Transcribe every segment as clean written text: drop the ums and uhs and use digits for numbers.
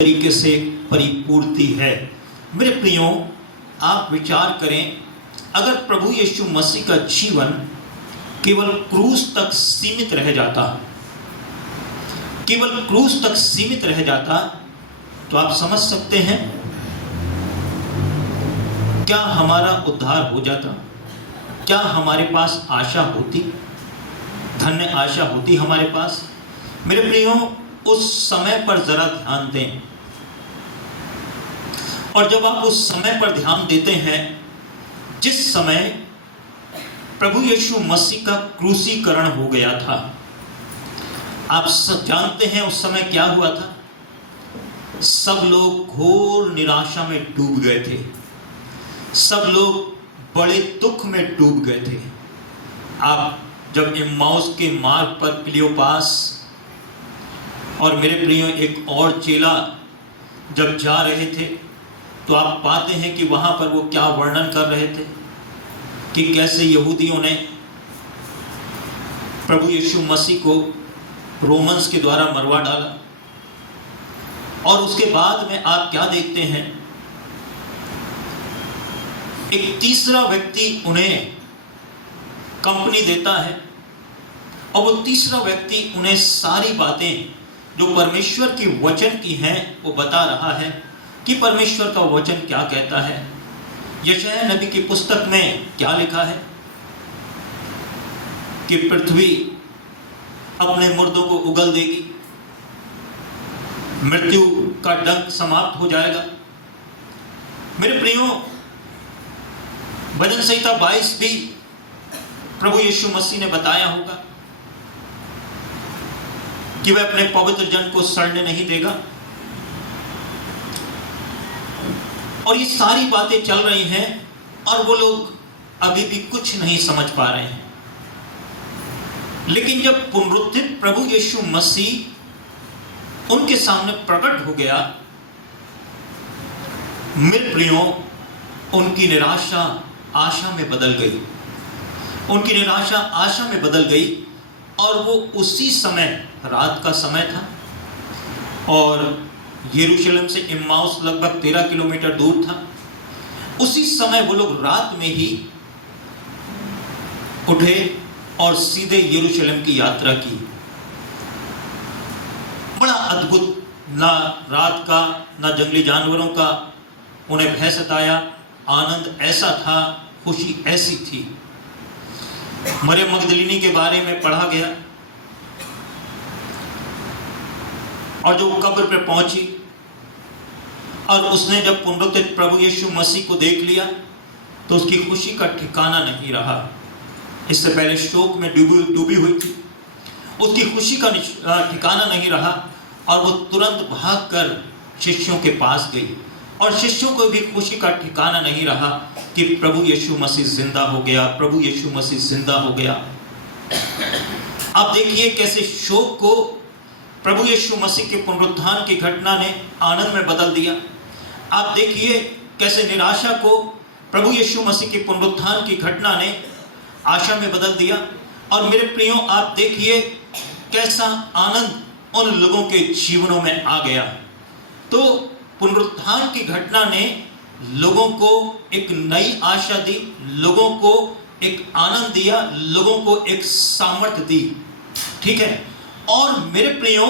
तरीके से परिपूर्ति है। मेरे प्रियो, आप विचार करें, अगर प्रभु यीशु मसीह का जीवन केवल क्रूस तक सीमित रह जाता, केवल क्रूस तक सीमित रह जाता, तो आप समझ सकते हैं क्या हमारा उद्धार हो जाता, क्या हमारे पास आशा होती, धन्य आशा होती हमारे पास। मेरे प्रियो, उस समय पर जरा ध्यान दें, और जब आप उस समय पर ध्यान देते हैं जिस समय प्रभु यीशु मसीह का क्रूसीकरण हो गया था, आप सब जानते हैं उस समय क्या हुआ था। सब लोग घोर निराशा में डूब गए थे, सब लोग बड़े दुख में डूब गए थे। आप जब इम्माउस के मार्ग पर क्लियोपास और मेरे प्रियो एक और चेला जब जा रहे थे, तो आप पाते हैं कि वहां पर वो क्या वर्णन कर रहे थे कि कैसे यहूदियों ने प्रभु यीशु मसीह को रोमन्स के द्वारा मरवा डाला। और उसके बाद में आप क्या देखते हैं, एक तीसरा व्यक्ति उन्हें कंपनी देता है, और वो तीसरा व्यक्ति उन्हें सारी बातें जो परमेश्वर की वचन की हैं वो बता रहा है कि परमेश्वर का वचन क्या कहता है। यशायाह नबी की पुस्तक में क्या लिखा है कि पृथ्वी अपने मुर्दों को उगल देगी, मृत्यु का डंक समाप्त हो जाएगा। मेरे प्रियो, भजन संहिता 22 भी प्रभु यीशु मसीह ने बताया होगा कि वह अपने पवित्र जन को सड़ने नहीं देगा। और ये सारी बातें चल रही हैं और वो लोग अभी भी कुछ नहीं समझ पा रहे हैं। लेकिन जब पुनरुत्थित प्रभु यीशु मसीह उनके सामने प्रकट हो गया, मेरे प्रियो, उनकी निराशा आशा में बदल गई, उनकी निराशा आशा में बदल गई। और वो उसी समय, रात का समय था और यरूशलेम से इम्माउस लगभग 13 किलोमीटर दूर था। उसी समय वो लोग रात में ही उठे और सीधे यरूशलेम की यात्रा की। बड़ा अद्भुत, ना रात का ना जंगली जानवरों का उन्हें भय सताया, आनंद ऐसा था, खुशी ऐसी थी। मरियम मगदलीनी के बारे में पढ़ा गया, और जो कब्र पे पहुंची और उसने जब पुनरुत्थित प्रभु यीशु मसीह को देख लिया तो उसकी खुशी का ठिकाना नहीं रहा। इससे पहले शोक में डूबी हुई थी, उसकी खुशी का ठिकाना नहीं रहा, और वो तुरंत भागकर शिष्यों के पास गई, और शिष्यों को भी खुशी का ठिकाना नहीं रहा कि प्रभु यीशु मसीह जिंदा हो गया, प्रभु यीशु मसीह जिंदा हो गया। आप देखिए कैसे शोक को प्रभु यीशु मसीह के पुनरुत्थान की घटना ने आनंद में बदल दिया। आप देखिए कैसे निराशा को प्रभु यीशु मसीह के पुनरुत्थान की घटना ने आशा में बदल दिया। और मेरे प्रियो, आप देखिए कैसा आनंद उन लोगों के जीवनों में आ गया। तो पुनरुत्थान की घटना ने लोगों को एक नई आशा दी, लोगों को एक आनंद दिया, लोगों को एक सामर्थ्य दी, ठीक है। और मेरे प्रियो,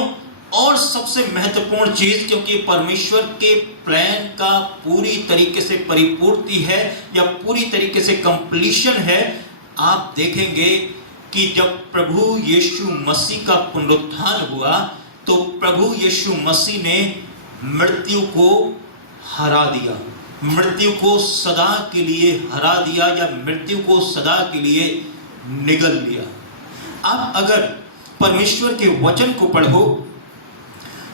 और सबसे महत्वपूर्ण चीज, क्योंकि परमेश्वर के प्लान का पूरी तरीके से परिपूर्ति है या पूरी तरीके से कंप्लीशन है, आप देखेंगे कि जब प्रभु यीशु मसीह का पुनरुत्थान हुआ तो प्रभु यीशु मसीह ने मृत्यु को हरा दिया, मृत्यु को सदा के लिए हरा दिया, या मृत्यु को सदा के लिए निगल लिया। आप अगर परमेश्वर के वचन को पढ़ो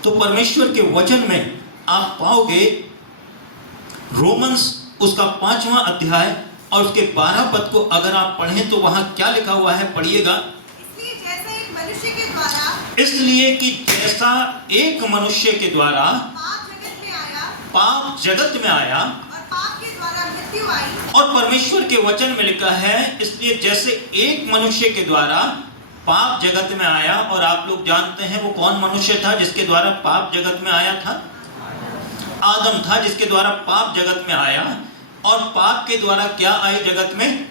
तो परमेश्वर के वचन में आप पाओगे, रोमन्स उसका 5वां अध्याय और उसके 12 पद को अगर आप पढ़ें तो वहां क्या लिखा हुआ है, पढ़िएगा। इसलिए कि जैसा एक मनुष्य के द्वारा पाप जगत में आया, और पाप के द्वारा मृत्यु आई। और परमेश्वर के वचन में लिखा है, इसलिए जैसे एक मनुष्य के द्वारा पाप जगत में आया। और आप लोग जानते हैं वो कौन मनुष्य था जिसके द्वारा पाप जगत में आया था? आदम था जिसके द्वारा पाप जगत में आया, और पाप के द्वारा क्या आई जगत में?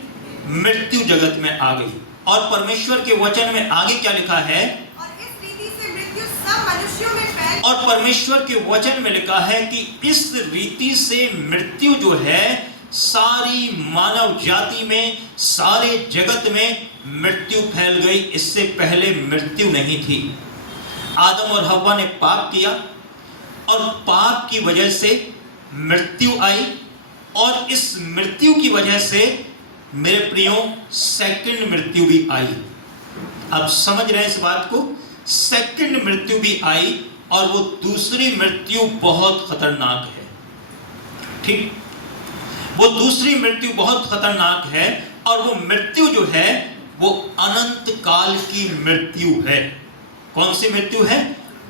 मृत्यु जगत में आ गई। और परमेश्वर के वचन में आगे क्या लिखा है? और इस रीति से मृत्यु सब मनुष्यों में फैल। और परमेश्वर के वचन में लिखा है कि इस रीति से मृत्यु जो है सारी मानव जाति में, सारे जगत में मृत्यु फैल गई। इससे पहले मृत्यु नहीं थी। आदम और हव्वा ने पाप किया और पाप की वजह से मृत्यु आई, और इस मृत्यु की वजह से मेरे प्रियो सेकंड मृत्यु भी आई। आप समझ रहे हैं इस बात को? सेकंड मृत्यु भी आई, और वो दूसरी मृत्यु बहुत खतरनाक है। ठीक, वो दूसरी मृत्यु बहुत खतरनाक है, और वो मृत्यु जो है वो अनंत काल की मृत्यु है। कौन सी मृत्यु है?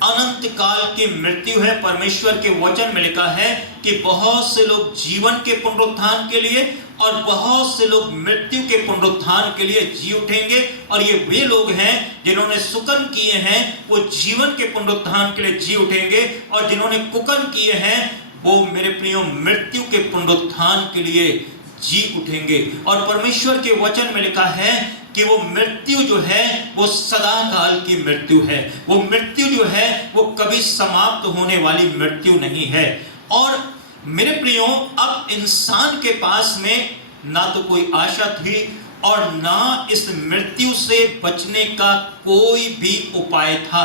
अनंत काल की मृत्यु है। परमेश्वर के वचन में लिखा है कि बहुत से लोग जीवन के पुनरुत्थान के लिए और बहुत से लोग मृत्यु के पुनरुत्थान के लिए जी उठेंगे, और ये वे लोग हैं जिन्होंने सुकर्म किए हैं वो जीवन के पुनरुत्थान के लिए जी उठेंगे, और जिन्होंने कुकर्म किए हैं वो मेरे प्रियो मृत्यु के पुनरुत्थान के लिए जी उठेंगे। और परमेश्वर के वचन में लिखा है कि वो मृत्यु जो है वो सदा काल की मृत्यु है। वो मृत्यु जो है वो कभी समाप्त होने वाली मृत्यु नहीं है। और मेरे प्रियो, अब इंसान के पास में ना तो कोई आशा थी और ना इस मृत्यु से बचने का कोई भी उपाय था।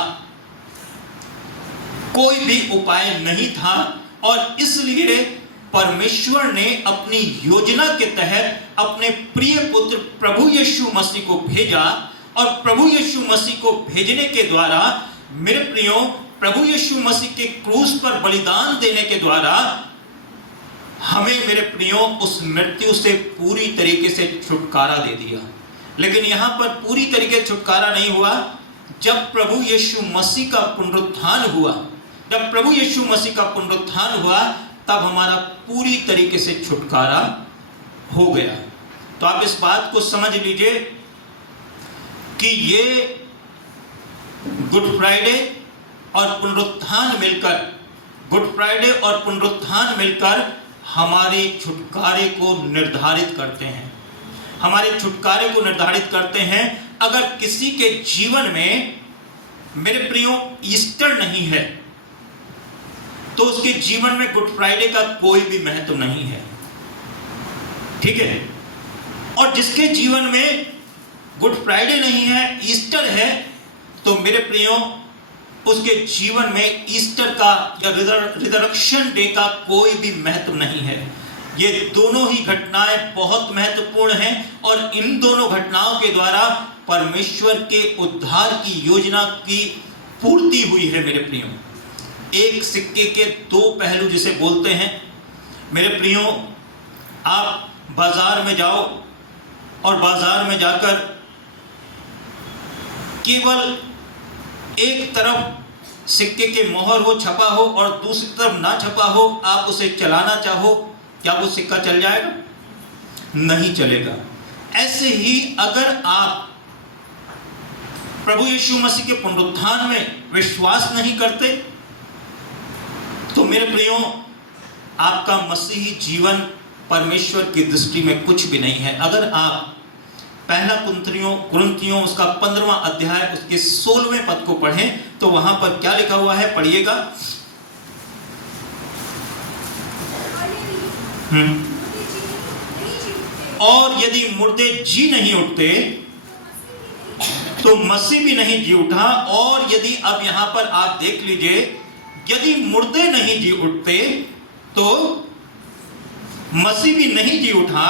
कोई भी उपाय नहीं था, और इसलिए परमेश्वर ने अपनी योजना के तहत अपने प्रिय पुत्र प्रभु यीशु मसीह को भेजा, और प्रभु यीशु मसीह को भेजने के द्वारा मेरे प्रियो प्रभु यीशु मसीह के क्रूस पर बलिदान देने के द्वारा हमें मेरे प्रियो उस मृत्यु से पूरी तरीके से छुटकारा दे दिया। लेकिन यहाँ पर पूरी तरीके से छुटकारा नहीं हुआ। जब प्रभु यीशु मसीह का पुनरुत्थान हुआ, जब प्रभु यीशु मसीह का पुनरुत्थान हुआ, तब हमारा पूरी तरीके से छुटकारा हो गया। तो आप इस बात को समझ लीजिए कि ये गुड फ्राइडे और पुनरुत्थान मिलकर, गुड फ्राइडे और पुनरुत्थान मिलकर हमारे छुटकारे को निर्धारित करते हैं। हमारे छुटकारे को निर्धारित करते हैं। अगर किसी के जीवन में मेरे प्रियो ईस्टर नहीं है तो उसके जीवन में गुड फ्राइडे का कोई भी महत्व नहीं है। ठीक है? और जिसके जीवन में गुड फ्राइडे नहीं है, ईस्टर है, तो मेरे प्रियो उसके जीवन में ईस्टर का या रिजरेक्शन डे का कोई भी महत्व नहीं है। ये दोनों ही घटनाएं बहुत महत्वपूर्ण हैं, और इन दोनों घटनाओं के द्वारा परमेश्वर के उद्धार की योजना की पूर्ति हुई है। मेरे प्रियो, एक सिक्के के दो पहलू जिसे बोलते हैं। मेरे प्रियो, आप बाजार में जाओ और बाजार में जाकर केवल एक तरफ सिक्के के मोहर हो, छपा हो, और दूसरी तरफ ना छपा हो, आप उसे चलाना चाहो, क्या वो सिक्का चल जाएगा? नहीं चलेगा। ऐसे ही अगर आप प्रभु यीशु मसीह के पुनरुत्थान में विश्वास नहीं करते तो मेरे प्रियो आपका मसीही जीवन परमेश्वर की दृष्टि में कुछ भी नहीं है। अगर आप पहला कुरिन्थियों उसका 15वां अध्याय उसके 16वें पद को पढ़ें तो वहां पर क्या लिखा हुआ है, पढ़िएगा। और यदि मुर्दे जी नहीं उठते तो मसीह भी नहीं जी उठा। और यदि, अब यहां पर आप देख लीजिए, यदि मुर्दे नहीं जी उठते तो मसीह भी नहीं जी उठा।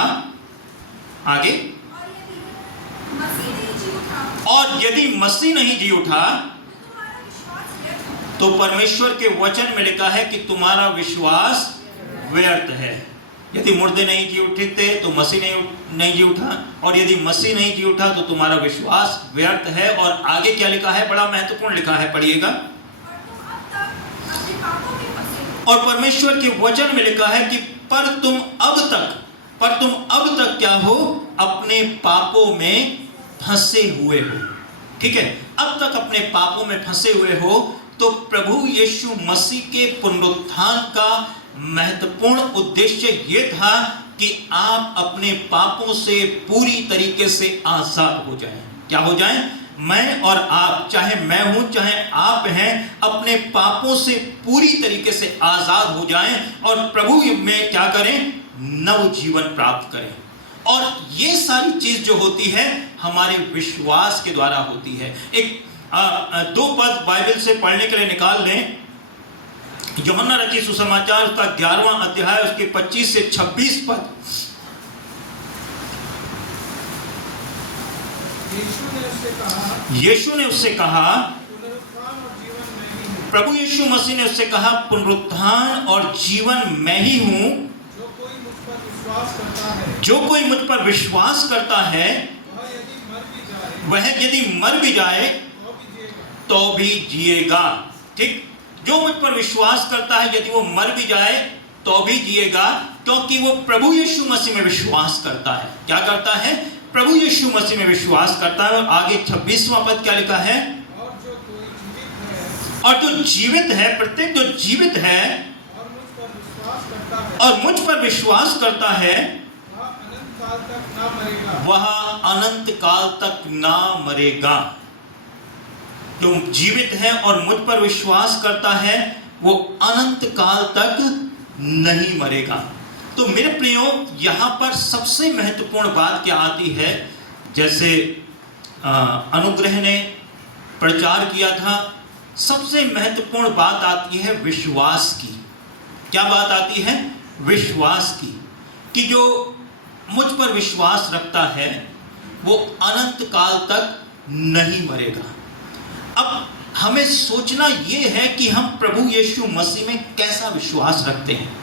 आगे, और यदि मसीह नहीं जी उठा तो परमेश्वर के वचन में लिखा है कि तुम्हारा विश्वास व्यर्थ है। यदि मुर्दे नहीं जी उठते तो मसीह नहीं जी उठा, और यदि मसीह नहीं जी उठा तो तुम्हारा विश्वास व्यर्थ है। और आगे क्या लिखा है, बड़ा महत्वपूर्ण लिखा है, पढ़िएगा। और परमेश्वर के वचन में लिखा है कि पर तुम अब तक क्या हो, अपने पापों में फंसे हुए हो। ठीक है? अब तक अपने पापों में फंसे हुए हो। तो प्रभु यीशु मसीह के पुनरुत्थान का महत्वपूर्ण उद्देश्य ये था कि आप अपने पापों से पूरी तरीके से आजाद हो जाएं। क्या हो जाएं? मैं और आप, चाहे मैं हूं चाहे आप हैं, अपने पापों से पूरी तरीके से आजाद हो जाएं और प्रभु में क्या करें? नव जीवन प्राप्त करें। और ये सारी चीज जो होती है हमारे विश्वास के द्वारा होती है। एक दो पद बाइबल से पढ़ने के लिए निकाल लें। यूहन्ना रचित सुसमाचार उसका 11वां अध्याय उसके 25 से 26 पद। यीशु ने उससे कहा, प्रभु यीशु मसीह ने उससे कहा, पुनरुत्थान और जीवन मैं ही हूं। जो कोई मुझ पर विश्वास करता है वह यदि मर भी जाए तो भी जिएगा। ठीक, जो मुझ पर विश्वास करता है यदि वो मर भी जाए तो भी जिएगा, क्योंकि वो प्रभु यीशु मसीह में विश्वास करता है। क्या करता है? प्रभु यीशु मसीह में विश्वास करता है। और आगे 26वां पद क्या लिखा है? और जो जीवित है, प्रत्येक जो जीवित है और मुझ पर विश्वास करता है वह अनंत काल तक ना मरेगा। जो जीवित है और मुझ पर विश्वास करता है वो अनंत काल तक नहीं मरेगा। तो मेरे प्रियो, यहां पर सबसे महत्वपूर्ण बात क्या आती है? जैसे अनुग्रह ने प्रचार किया था, सबसे महत्वपूर्ण बात आती है विश्वास की। क्या बात आती है? विश्वास की, कि जो मुझ पर विश्वास रखता है वो अनंत काल तक नहीं मरेगा। अब हमें सोचना यह है कि हम प्रभु यीशु मसीह में कैसा विश्वास रखते हैं।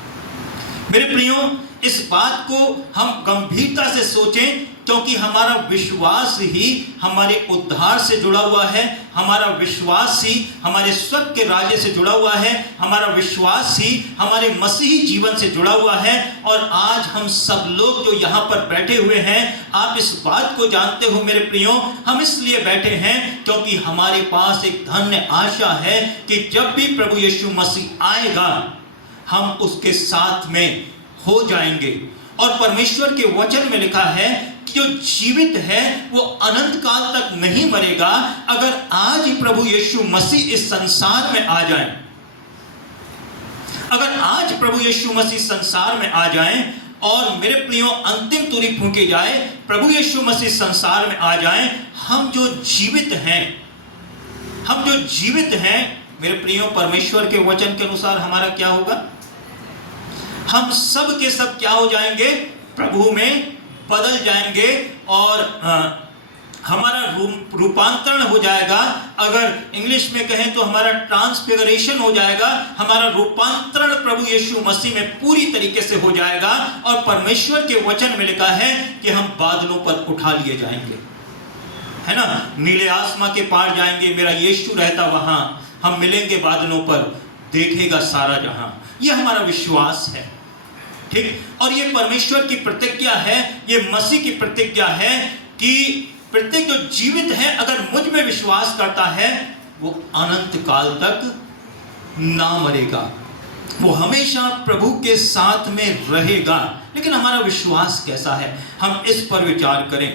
मेरे प्रियो, इस बात को हम गंभीरता से सोचें, क्योंकि हमारा विश्वास ही हमारे उद्धार से जुड़ा हुआ है, हमारा विश्वास ही हमारे स्वर्ग के राज्य से जुड़ा हुआ है, हमारा विश्वास ही हमारे मसीही जीवन से जुड़ा हुआ है। और आज हम सब लोग जो यहाँ पर बैठे हुए हैं, आप इस बात को जानते हो मेरे प्रियो, हम इसलिए बैठे हैं क्योंकि हमारे पास एक धन्य आशा है कि जब भी प्रभु यीशु मसीह आएगा हम उसके साथ में हो जाएंगे। और परमेश्वर के वचन में लिखा है कि जो जीवित है वो अनंत काल तक नहीं मरेगा। अगर आज ही प्रभु यीशु मसीह इस संसार में आ जाए, अगर आज प्रभु यीशु मसीह संसार में आ जाए और मेरे प्रियो अंतिम तुरी फूंकी जाए, प्रभु यीशु मसीह संसार में आ जाए, हम जो जीवित हैं मेरे प्रियो, परमेश्वर के वचन के अनुसार हमारा क्या होगा? हम सब के सब क्या हो जाएंगे? प्रभु में बदल जाएंगे और हमारा रूपांतरण हो जाएगा। अगर इंग्लिश में कहें तो हमारा ट्रांसफिगरेशन हो जाएगा, हमारा रूपांतरण प्रभु यीशु मसीह में पूरी तरीके से हो जाएगा। और परमेश्वर के वचन में लिखा है कि हम बादलों पर उठा लिए जाएंगे, है ना? नीले आसमां के पार जाएंगे, मेरा यीशु रहता वहां, हम मिलेंगे बादलों पर, देखेगा सारा जहां। यह हमारा विश्वास है, ठीक। और ये परमेश्वर की प्रतिज्ञा है, ये मसीह की प्रतिज्ञा है कि प्रत्येक जो जीवित है अगर मुझ में विश्वास करता है वो अनंत काल तक ना मरेगा, वो हमेशा प्रभु के साथ में रहेगा। लेकिन हमारा विश्वास कैसा है, हम इस पर विचार करें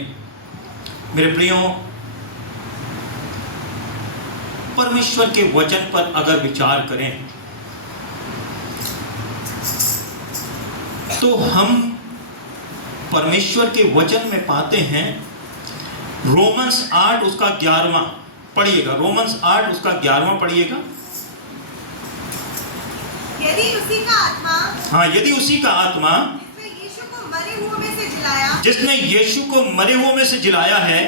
मेरे प्रियो। परमेश्वर के वचन पर अगर विचार करें तो हम परमेश्वर के वचन में पाते हैं, रोमन्स 8 उसका 11वां पढ़िएगा, रोमन्स 8 उसका 11वां पढ़िएगा। यदि उसी का आत्मा, हाँ, यदि उसी का आत्मा जिसने यीशु को मरे हुओं में से जिलाया, जिसने यीशु को मरे हुओं में से जिलाया है,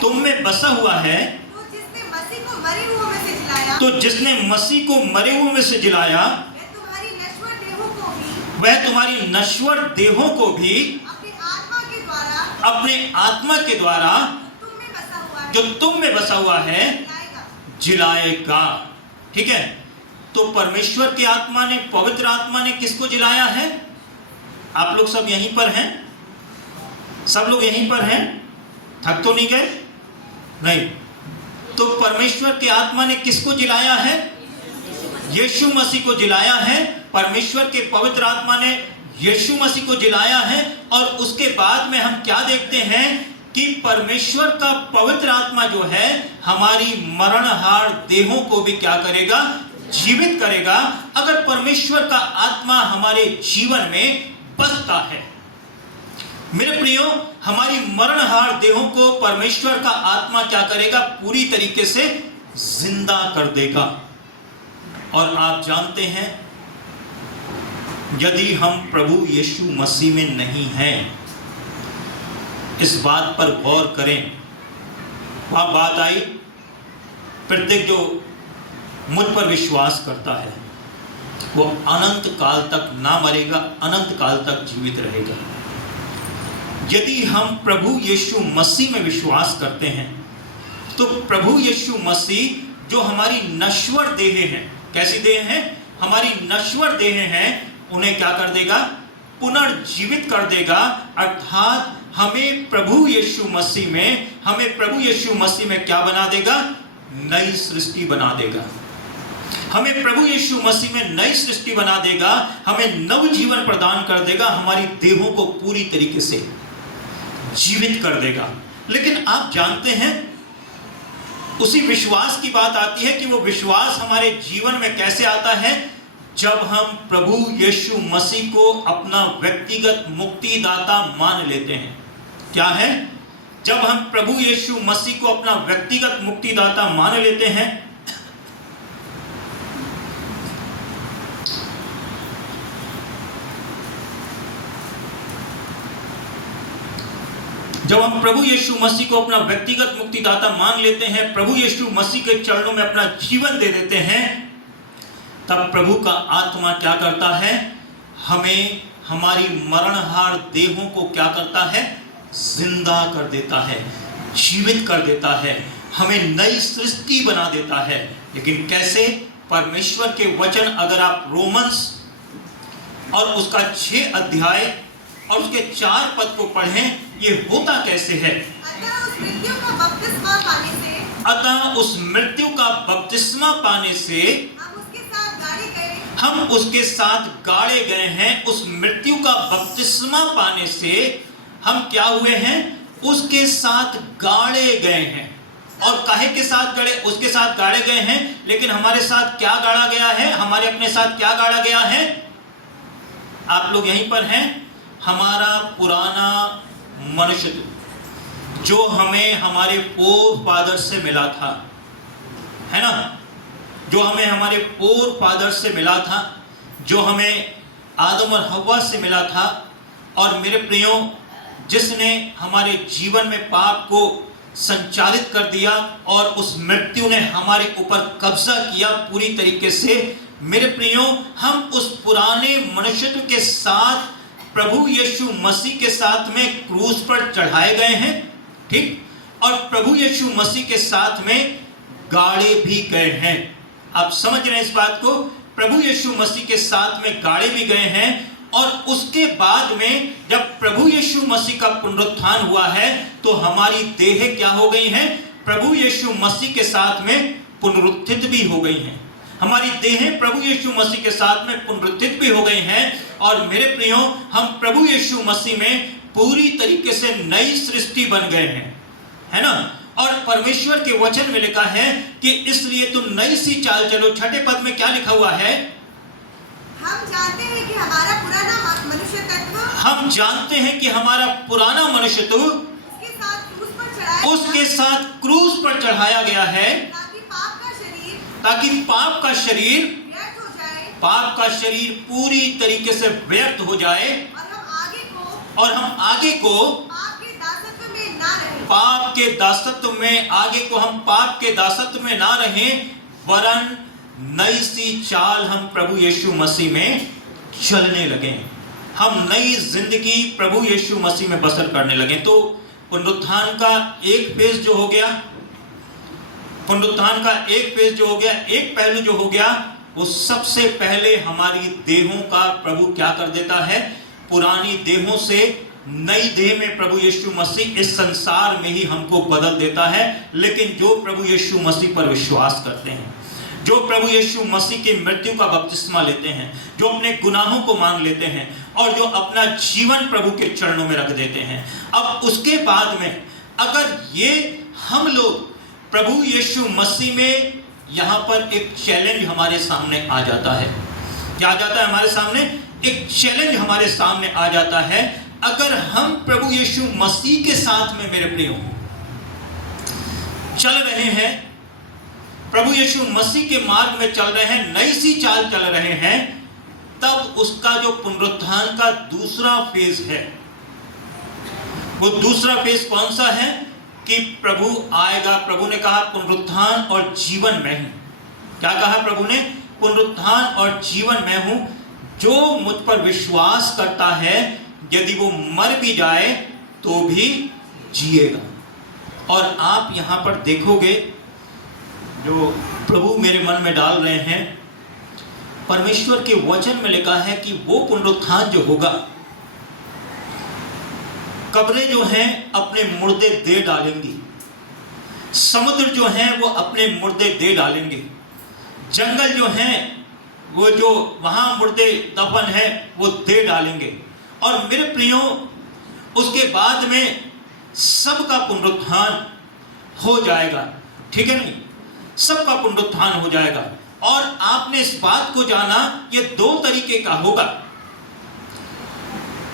तुम में बसा हुआ है, तो जिसने मसीह को मरे हुओं में से जिलाया, तो जिसने मसीह को मरे हुओं में से जिलाया, वह तुम्हारी नश्वर देहों को भी अपने आत्मा के द्वारा जो तुम में बसा हुआ है जिलाएगा। ठीक है, तो परमेश्वर की आत्मा ने, पवित्र आत्मा ने किसको जिलाया है? आप लोग सब यहीं पर हैं, सब लोग यहीं पर हैं, थक तो नहीं गए? नहीं। तो परमेश्वर की आत्मा ने किसको जिलाया है? यीशु मसीह को जिलाया है, परमेश्वर के पवित्र आत्मा ने यीशु मसीह को जिलाया है। और उसके बाद में हम क्या देखते हैं कि परमेश्वर का पवित्र आत्मा जो है हमारी मरणहार देहों को भी क्या करेगा, जीवित करेगा, अगर परमेश्वर का आत्मा हमारे जीवन में बसता है। मेरे प्रियो, हमारी मरणहार देहों को परमेश्वर का आत्मा क्या करेगा, पूरी तरीके से जिंदा कर देगा। और आप जानते हैं, यदि हम प्रभु यीशु मसीह में नहीं हैं, इस बात पर गौर करें। वह बात आई, प्रत्येक जो मुझ पर विश्वास करता है वो अनंत काल तक ना मरेगा, अनंत काल तक जीवित रहेगा। यदि हम प्रभु यीशु मसीह में विश्वास करते हैं तो प्रभु यीशु मसीह जो हमारी नश्वर देह हैं, कैसी देह हैं, हमारी नश्वर देह हैं, उन्हें क्या कर देगा, पुनर्जीवित कर देगा। अर्थात हमें प्रभु यीशु मसीह में क्या बना देगा, नई सृष्टि बना देगा। हमें प्रभु यीशु मसीह में नई सृष्टि बना देगा, हमें नव जीवन प्रदान कर देगा, हमारी देहों को पूरी तरीके से जीवित कर देगा। लेकिन आप जानते हैं, उसी विश्वास की बात आती है कि वो विश्वास हमारे जीवन में कैसे आता है, जब हम प्रभु यीशु मसीह को अपना व्यक्तिगत मुक्तिदाता मान लेते हैं। क्या है, जब हम प्रभु यीशु मसीह को अपना व्यक्तिगत मुक्तिदाता मान लेते हैं, जब हम प्रभु यीशु मसीह को अपना व्यक्तिगत मुक्तिदाता मान लेते हैं, प्रभु यीशु मसीह के चरणों में अपना जीवन दे देते हैं, तब प्रभु का आत्मा क्या करता है, हमें हमारी मरणहार देहों को क्या करता है, जिंदा कर देता है, जीवित कर देता है, हमें नई सृष्टि बना देता है। लेकिन कैसे? परमेश्वर के वचन अगर आप रोमन्स और उसका 6 अध्याय और उसके 4 पद को पढ़ें, ये होता कैसे है। अतः उस मृत्यु का बपतिस्मा पाने से हम उसके साथ गाड़े गए हैं। उस मृत्यु का बपतिस्मा पाने से हम क्या हुए हैं, उसके साथ गाड़े गए हैं। और काहे के साथ गड़े, उसके साथ गाड़े गए हैं। लेकिन हमारे साथ क्या गाड़ा गया है, हमारे अपने साथ क्या गाड़ा गया है, आप लोग यहीं पर हैं, हमारा पुराना मनुष्य जो हमें हमारे फोर फादर से मिला था, है ना, जो हमें हमारे फोर फादर से मिला था, जो हमें आदम और हव्वा से मिला था। और मेरे प्रियो, जिसने हमारे जीवन में पाप को संचालित कर दिया और उस मृत्यु ने हमारे ऊपर कब्जा किया पूरी तरीके से। मेरे प्रियो, हम उस पुराने मनुष्यत्व के साथ प्रभु यीशु मसीह के साथ में क्रूस पर चढ़ाए गए हैं, ठीक, और प्रभु यीशु मसीह के साथ में गाड़े भी गए हैं। आप समझ रहे हैं इस बात को, प्रभु यीशु मसीह के साथ में गाड़े भी गए हैं। और उसके बाद में जब प्रभु यीशु मसीह का पुनरुत्थान हुआ है तो हमारी देह क्या हो गई हैं, प्रभु यीशु मसीह के साथ में पुनरुत्थित भी हो गई हैं। हमारी देहें प्रभु यीशु मसीह के साथ में पुनरुत्थित भी हो गई हैं। और मेरे प्रियो, हम प्रभु यीशु मसीह में पूरी तरीके से नई सृष्टि बन गए हैं, है ना। और परमेश्वर के वचन में लिखा है कि इसलिए तुम नई सी चाल चलो। 6 पद में क्या लिखा हुआ है, हम जानते हैं कि हमारा पुराना मनुष्य तत्व, हम जानते हैं कि हमारा पुराना मनुष्य तो उसके साथ क्रूस पर चढ़ाया गया है, ताकि पाप का शरीर व्यर्थ हो जाए, पाप का शरीर पूरी तरीके से व्यर्थ हो जाए, और हम आगे को पाप के दासत्व में ना रहें। पाप के दासत्व में आगे को हम पाप के दासत्व में ना रहें, वरन नई सी चाल हम प्रभु यीशु मसीह में चलने लगे। हम नई जिंदगी प्रभु यीशु मसीह में बसर करने लगे। तो पुनरुत्थान का एक फेज जो हो गया, पुनरुत्थान का एक फेज जो हो गया, एक पहलू जो हो गया, वो सबसे पहले हमारी देहों का प्रभु क्या कर देता है, पुरानी देहों से नई देह में प्रभु यीशु मसीह इस संसार में ही हमको बदल देता है। लेकिन जो प्रभु यीशु मसीह पर विश्वास करते हैं, जो प्रभु यीशु मसीह की मृत्यु का बपतिस्मा लेते हैं, जो अपने गुनाहों को मान लेते हैं और जो अपना जीवन प्रभु के चरणों में रख देते हैं। अब उसके बाद में अगर ये हम लोग प्रभु यीशु मसीह में, यहाँ पर एक चैलेंज हमारे सामने आ जाता है। क्या आ जाता है हमारे सामने? एक चैलेंज हमारे सामने आ जाता है। अगर हम प्रभु यीशु मसीह के साथ में मेरे प्रियो चल रहे हैं, प्रभु यीशु मसीह के मार्ग में चल रहे हैं, नई सी चाल चल रहे हैं, तब उसका जो पुनरुत्थान का दूसरा फेज है, वो दूसरा फेज कौन सा है? कि प्रभु आएगा। प्रभु ने कहा पुनरुत्थान और जीवन मैं हूं। क्या कहा प्रभु ने? पुनरुत्थान और जीवन मैं हूं। जो मुझ पर विश्वास करता है, यदि वो मर भी जाए तो भी जिएगा। और आप यहां पर देखोगे, जो प्रभु मेरे मन में डाल रहे हैं, परमेश्वर के वचन में लिखा है कि वो पुनरुत्थान जो होगा, कब्रें जो हैं अपने मुर्दे दे डालेंगी, समुद्र जो हैं वो अपने मुर्दे दे डालेंगे, जंगल जो हैं वो जो वहां मुर्दे दफन है वो दे डालेंगे। और मेरे प्रियो, उसके बाद में सबका पुनरुत्थान हो जाएगा। ठीक है नहीं? सबका पुनरुत्थान हो जाएगा। और आपने इस बात को जाना, ये दो तरीके का होगा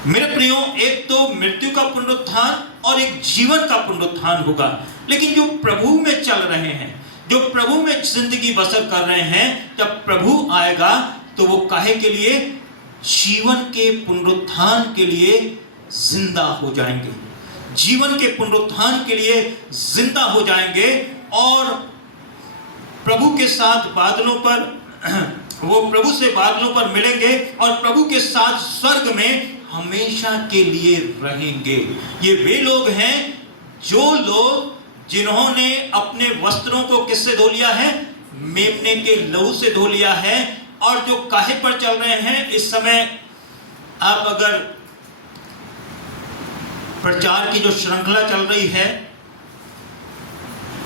मेरे प्रियो, एक तो मृत्यु का पुनरुत्थान और एक जीवन का पुनरुत्थान होगा। लेकिन जो प्रभु में चल रहे हैं, जो प्रभु में जिंदगी बसर कर रहे हैं, जब प्रभु आएगा तो वो काहे के लिए? जीवन के पुनरुत्थान के लिए जिंदा हो जाएंगे। जीवन के पुनरुत्थान के लिए जिंदा हो जाएंगे और प्रभु के साथ बादलों पर वो प्रभु से बादलों पर मिलेंगे और प्रभु के साथ स्वर्ग में हमेशा के लिए रहेंगे। ये वे लोग हैं, जो लोग जिन्होंने अपने वस्त्रों को किससे धो लिया है? मेमने के लहू से धो लिया है। और जो काहे पर चल रहे हैं इस समय, आप अगर प्रचार की जो श्रृंखला चल रही है,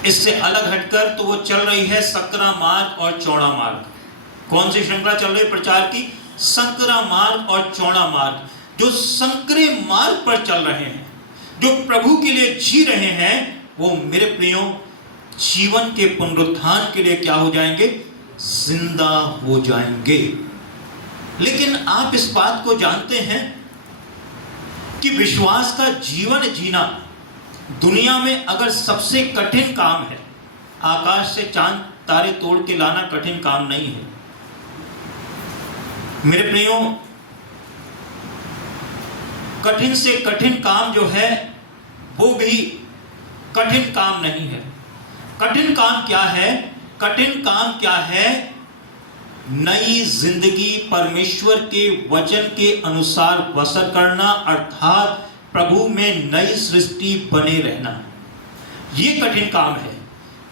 इससे अलग हटकर, तो वो चल रही है संकरा मार्ग और चौड़ा मार्ग। कौन सी श्रृंखला चल रही है प्रचार की? संकरा मार्ग और चौड़ा मार्ग। जो संकरे मार्ग पर चल रहे हैं, जो प्रभु के लिए जी रहे हैं, वो मेरे प्रियो जीवन के पुनरुत्थान के लिए क्या हो जाएंगे? जिंदा हो जाएंगे। लेकिन आप इस बात को जानते हैं कि विश्वास का जीवन जीना दुनिया में अगर सबसे कठिन काम है, आकाश से चांद तारे तोड़ के लाना कठिन काम नहीं है मेरे प्रियो। कठिन से कठिन काम जो है वो भी कठिन काम नहीं है। कठिन काम क्या है? कठिन काम क्या है? नई जिंदगी परमेश्वर के वचन के अनुसार बसर करना, अर्थात प्रभु में नई सृष्टि बने रहना। ये कठिन काम है,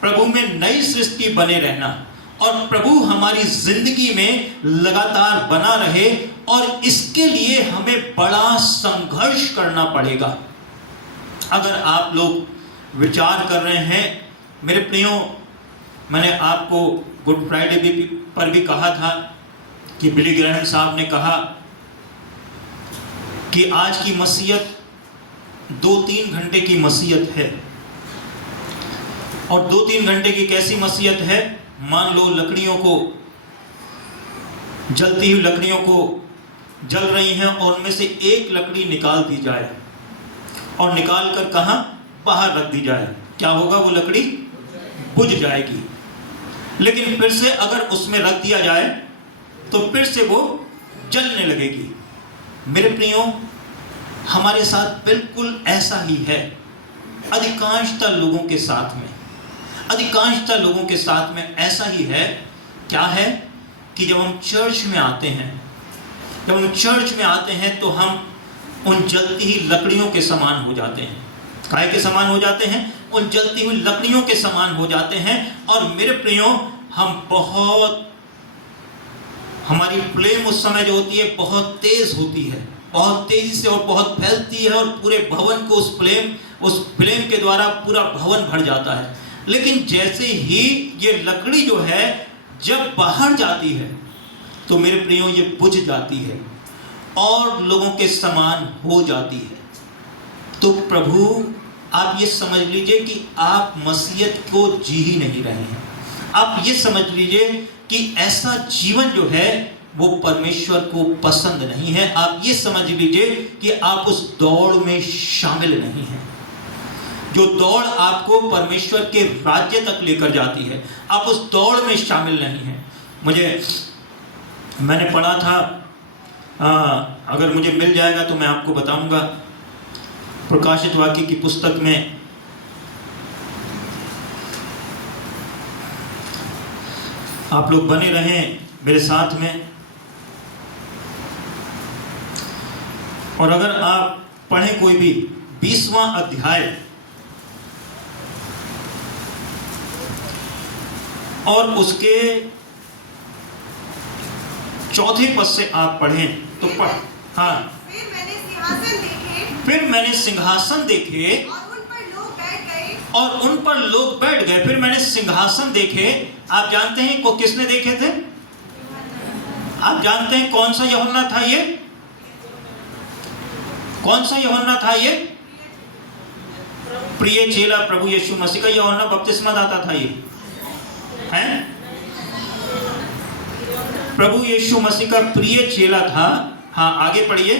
प्रभु में नई सृष्टि बने रहना। और प्रभु हमारी जिंदगी में लगातार बना रहे, और इसके लिए हमें बड़ा संघर्ष करना पड़ेगा। अगर आप लोग विचार कर रहे हैं मेरे प्रियो, मैंने आपको गुड फ्राइडे पर भी कहा था कि बिली ग्रैहम साहब ने कहा कि आज की मसीहत 2-3 घंटे की मसीहत है। और 2-3 घंटे की कैसी मसीहत है? मान लो लकड़ियों को, जलती हुई लकड़ियों को जल रही हैं और उनमें से एक लकड़ी निकाल दी जाए और निकाल कर कहां? बाहर रख दी जाए। क्या होगा? वो लकड़ी बुझ जाएगी। लेकिन फिर से अगर उसमें रख दिया जाए तो फिर से वो जलने लगेगी। मेरे प्रियो, हमारे साथ बिल्कुल ऐसा ही है। अधिकांशतः लोगों के साथ में, अधिकांशतः लोगों के साथ में ऐसा ही है। क्या है? कि जब हम चर्च में आते हैं, जब हम चर्च में आते हैं तो हम उन जलती हुई लकड़ियों के समान हो जाते हैं। काहे के समान हो जाते हैं? उन जलती हुई लकड़ियों के समान हो जाते हैं। और मेरे प्रियो, हम बहुत, हमारी फ्लेम उस समय जो होती है बहुत तेज होती है, बहुत तेजी से और बहुत फैलती है, और पूरे भवन को उस फ्लेम के द्वारा पूरा भवन भर जाता है। लेकिन जैसे ही ये लकड़ी जो है जब बाहर जाती है तो मेरे प्रियो ये बुझ जाती है और लोगों के समान हो जाती है। तो प्रभु आप ये समझ लीजिए कि आप मसीहत को जी ही नहीं रहे हैं। आप ये समझ लीजिए कि ऐसा जीवन जो है वो परमेश्वर को पसंद नहीं है। आप ये समझ लीजिए कि आप उस दौड़ में शामिल नहीं हैं, जो दौड़ आपको परमेश्वर के राज्य तक लेकर जाती है। आप उस दौड़ में शामिल नहीं हैं। मैंने पढ़ा था, अगर मुझे मिल जाएगा तो मैं आपको बताऊंगा, प्रकाशित वाक्य की पुस्तक में आप लोग बने रहें मेरे साथ में, और अगर आप पढ़ें कोई भी 20वां अध्याय और उसके 4थे पद से आप पढ़ें तो हाँ। फिर मैंने सिंहासन देखे और उन पर लोग बैठ गए। फिर मैंने सिंहासन देखे। आप जानते हैं को किसने देखे थे? आप जानते हैं कौन सा यूहन्ना था ये? कौन सा यूहन्ना था ये? प्रिय चेला प्रभु यीशु मसीह का यूहन्ना बपतिस्मा दाता था ये, हैं? प्रभु यीशु मसीह का प्रिय चेला था। हाँ, आगे पढ़िए।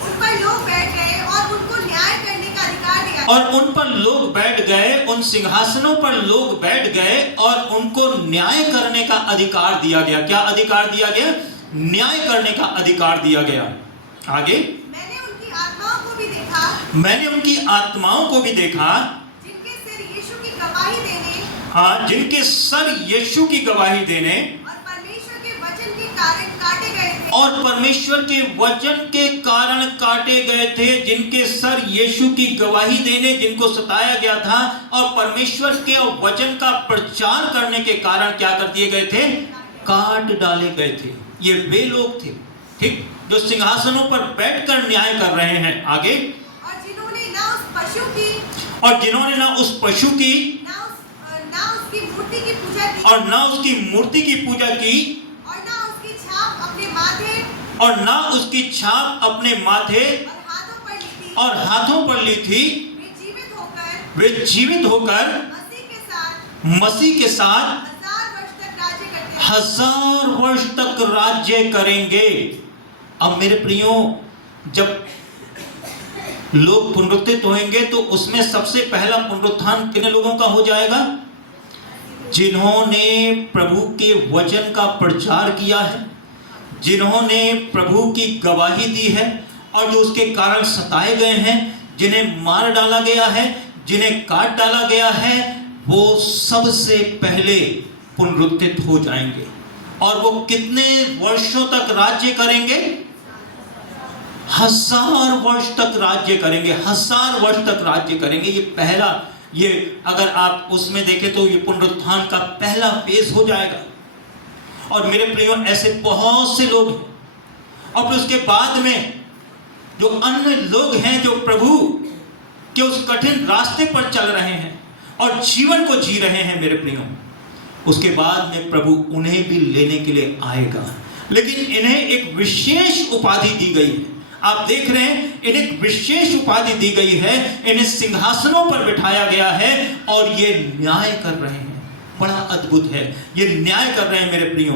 उन पर लोग बैठ गए और उनको न्याय करने का अधिकार दिया। और उन पर लोग बैठ गए, उन सिंहासनों पर लोग बैठ गए और उनको न्याय करने का अधिकार दिया गया। क्या अधिकार दिया गया? न्याय करने का अधिकार दिया गया। आगे। मैंने उनकी आत्माओं को भी देखा। मैंने उनकी आत्माओं को भी देखा, जिनके सिर यीशु की गवाही देने। हाँ, जिनके सर यीशु की गवाही देने और परमेश्वर के वचन के कारण काटे गए थे। जिनके सर यीशु की गवाही देने, जिनको सताया गया था और परमेश्वर के वचन का प्रचार करने के कारण क्या कर दिए गए थे? काट डाले गए थे। ये वे लोग थे, ठीक, जो सिंहासनों पर बैठकर न्याय कर रहे हैं। आगे। और जिन्होंने ना उस पशु की ना उसकी मूर्ति की पूजा की और ना उसकी मूर्ति की पूजा की और ना उसकी छाप अपने माथे और हाथों पर ली थी। वे जीवित होकर मसीह के साथ 1000 वर्ष तक राज्य करेंगे। अब मेरे प्रियो, जब लोग पुनरुत्थित होंगे तो उसमें सबसे पहला पुनरुत्थान किन लोगों का हो जाएगा? जिन्होंने प्रभु के वचन का प्रचार किया है, जिन्होंने प्रभु की गवाही दी है और जो उसके कारण सताए गए हैं, जिन्हें मार डाला गया है, जिन्हें काट डाला गया है, वो सबसे पहले पुनरुत्थित हो जाएंगे। और वो कितने वर्षों तक राज्य करेंगे? 1000 वर्ष तक राज्य करेंगे। 1000 वर्ष तक राज्य करेंगे। ये पहला, ये अगर आप उसमें देखें तो ये पुनरुत्थान का पहला फेज हो जाएगा। और मेरे प्रियो, ऐसे बहुत से लोग हैं। और फिर उसके बाद में जो अन्य लोग हैं जो प्रभु के उस कठिन रास्ते पर चल रहे हैं और जीवन को जी रहे हैं मेरे प्रियो, उसके बाद में प्रभु उन्हें भी लेने के लिए आएगा। लेकिन इन्हें एक विशेष उपाधि दी गई है। आप देख रहे हैं, इन्हें एक विशेष उपाधि दी गई है। इन्हें सिंहासनों पर बिठाया गया है और ये न्याय कर रहे हैं। बड़ा अद्भुत है, ये न्याय कर रहे हैं मेरे प्रियो।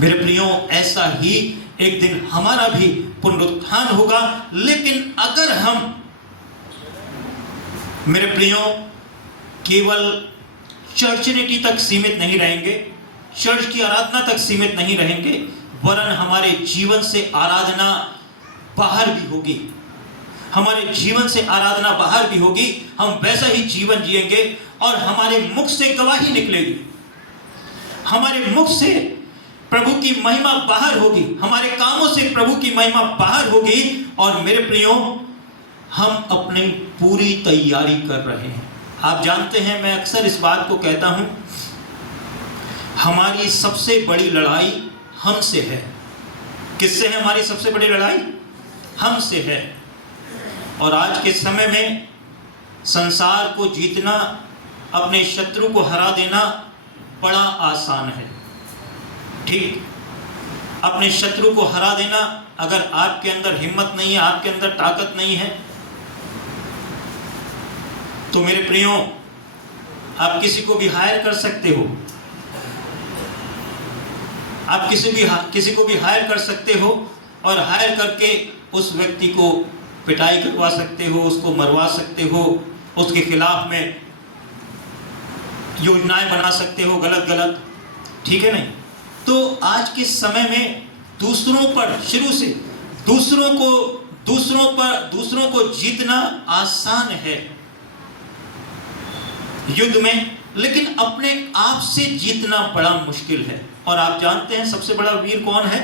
मेरे प्रियो, ऐसा ही एक दिन हमारा भी पुनरुत्थान होगा। लेकिन अगर हम मेरे प्रियो केवल चर्चनिटी तक सीमित नहीं रहेंगे, चर्च की आराधना तक सीमित नहीं रहेंगे, वरन हमारे जीवन से आराधना बाहर भी होगी। हमारे जीवन से आराधना बाहर भी होगी। हम वैसा ही जीवन जिएंगे और हमारे मुख से गवाही निकलेगी। हमारे मुख से प्रभु की महिमा बाहर होगी। हमारे कामों से प्रभु की महिमा बाहर होगी। और मेरे प्रियो, हम अपनी पूरी तैयारी कर रहे हैं। आप जानते हैं, मैं अक्सर इस बात को कहता हूं, हमारी सबसे बड़ी लड़ाई हमसे है। किससे है हमारी सबसे बड़ी लड़ाई? हमसे है। और आज के समय में संसार को जीतना, अपने शत्रु को हरा देना बड़ा आसान है। ठीक, अपने शत्रु को हरा देना, अगर आपके अंदर हिम्मत नहीं है, आपके अंदर ताकत नहीं है, तो मेरे प्रियो, आप किसी को भी हायर कर सकते हो। आप किसी को भी हायर कर सकते हो और हायर करके उस व्यक्ति को पिटाई करवा सकते हो, उसको मरवा सकते हो, उसके खिलाफ में योजनाएं बना सकते हो गलत गलत, ठीक है नहीं? तो आज के समय में दूसरों पर शुरू से दूसरों को जीतना आसान है युद्ध में, लेकिन अपने आप से जीतना बड़ा मुश्किल है। और आप जानते हैं सबसे बड़ा वीर कौन है?